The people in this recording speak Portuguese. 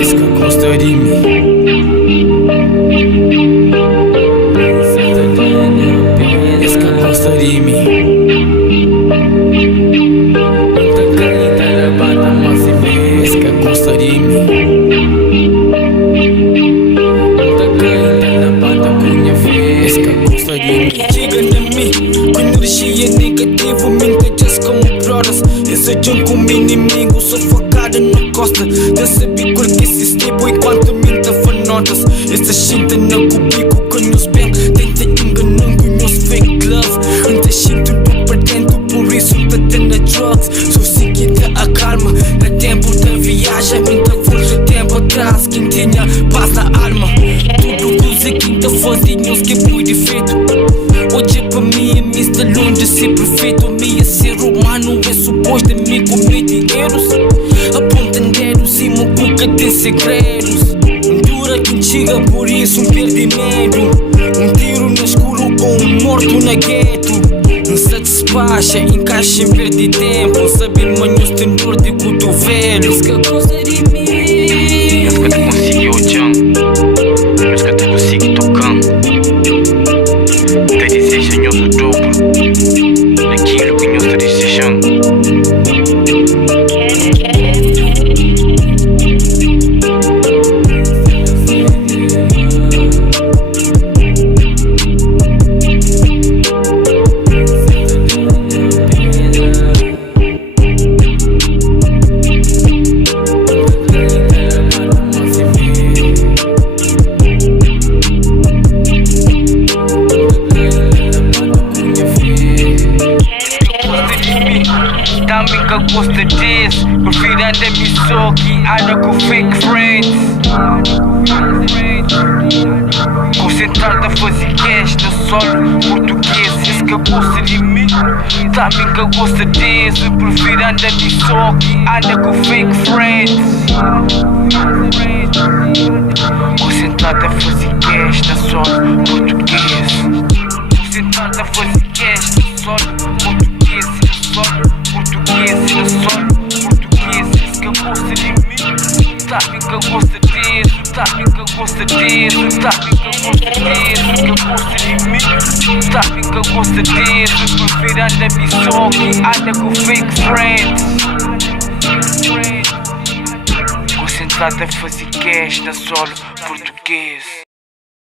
Esse que gosta de mim. Esse que gosta de mim. Esse que gosta de mim. Esse que gosta de mim. Chega de mim com energia negativa, me encaixas como brothers. Esse junk como inimigo, sufocado na costa. Já sabia qual que esse tipo enquanto me dava notas. Essa gente não comigo, conheço bem. Tenta enganar, conheço fake love. Anda gente do por dentro, por isso tá tendo drugs. Sou seguida a calma, dá tempo da viagem. Muita força tempo atrás, quem tinha paz na alma. Tudo coisa que tá fazendo, que foi defeito. Hoje pra mim é Mr. longe de ser perfeito. Minha ser humano é suposto de me cometer erros. Apontam dedos e uma boca tem segredos. Dura quem chega, por isso perde medo. Tiro no escuro ou morto na gueto. Não satisfaz, encaixa em perder tempo. Sabe manhos tem dor de cotovelo. Isso que gosta de mim. Esse que te conseguiu, John. Esse que te consegui tocando. Te desejamos o dobro daquilo que nós te desejamos. Também que gosta disso, prefiro andar-me só que anda com fake friends. Concentrado a fazer cash no solo português. Esse que gosta de mim, também que gosta disso, prefiro andar-me só que anda com fake friends. Concentrado a fazer cash no solo português. Concentrado a fazer cash no solo português. Português, no solo português. Esse que gosta de mim, sabe que gosta disso, sabe que gosta disso, sabe que gosta disso, que gosta de mim, sabe que gosta disso. Prefiro andar-me só que anda com fake friends. Concentrado a fazer cash no solo português.